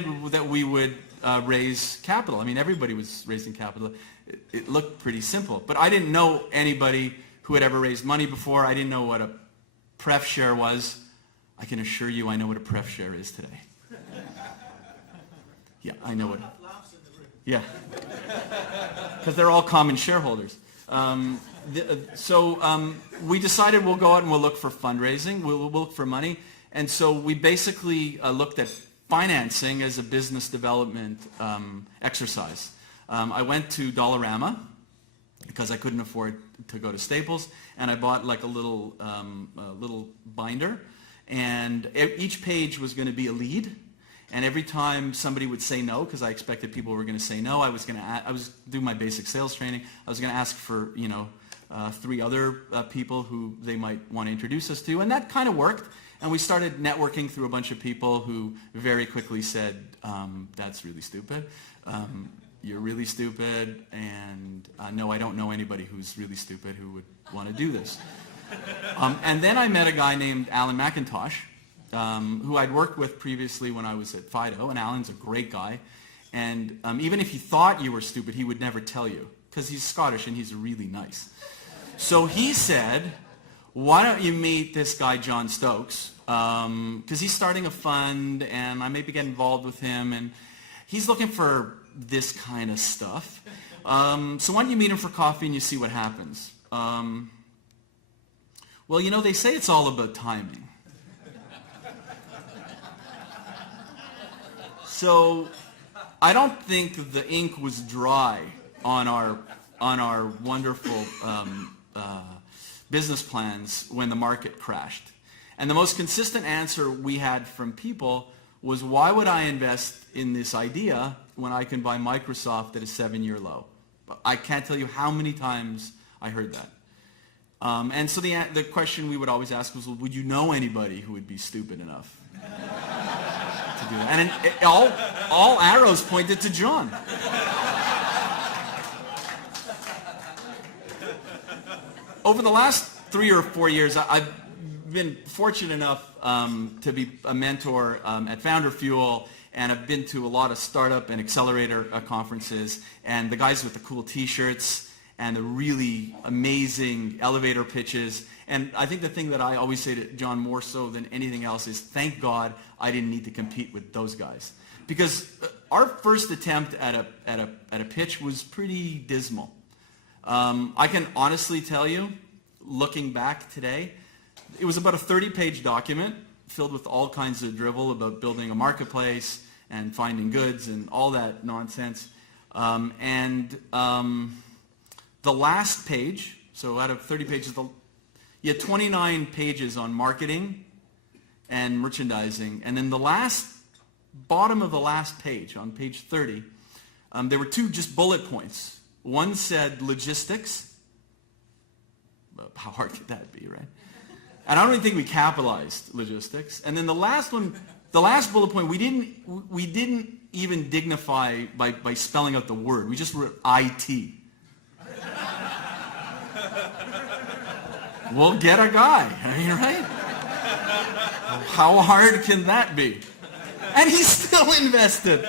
that we would raise capital. I mean, everybody was raising capital. It looked pretty simple. But I didn't know anybody who had ever raised money before. I didn't know what a pref share was. I can assure you I know what a pref share is today. Yeah, I know what. Yeah. Because they're all common shareholders. So we decided we'll go out and we'll look for fundraising. We'll look for money. And so we basically looked at financing as a business development exercise. I went to Dollarama because I couldn't afford to go to Staples, and I bought like a little binder, and each page was going to be a lead. And every time somebody would say no, because I expected people were going to say no, I was doing my basic sales training. I was going to ask for 3 other people who they might want to introduce us to, and that kind of worked. And we started networking through a bunch of people who very quickly said, "That's really stupid. You're really stupid, and no, I don't know anybody who's really stupid who would want to do this." And then I met a guy named Alan McIntosh, who I'd worked with previously when I was at Fido, and Alan's a great guy. And even if he thought you were stupid, he would never tell you, because he's Scottish and he's really nice. So he said, "Why don't you meet this guy John Stokes, because he's starting a fund, and I maybe get involved with him, and he's looking for this kind of stuff. So why don't you meet him for coffee and you see what happens?" Well, they say it's all about timing. So I don't think the ink was dry on our wonderful business plans when the market crashed. And the most consistent answer we had from people was, why would I invest in this idea when I can buy Microsoft at a 7-year low? I can't tell you how many times I heard that. And so the question we would always ask was, well, would you know anybody who would be stupid enough to do that? And all arrows pointed to John. Over the last 3 or 4 years, I've been fortunate enough to be a mentor at Founder Fuel, and I've been to a lot of startup and accelerator conferences, and the guys with the cool t-shirts and the really amazing elevator pitches. And I think the thing that I always say to John more so than anything else is, thank God I didn't need to compete with those guys. Because our first attempt at a pitch was pretty dismal. I can honestly tell you, looking back today, it was about a 30-page document filled with all kinds of drivel about building a marketplace and finding goods and all that nonsense. The last page, so out of 30 pages, you had 29 pages on marketing and merchandising. And then the bottom of the last page, on page 30, there were 2 just bullet points. One said logistics. How hard could that be, right? And I don't even think we capitalized logistics. And then the last one, the last bullet point, we didn't even dignify by spelling out the word. We just wrote IT. We'll get a guy, I mean, right? How hard can that be? And he's still invested.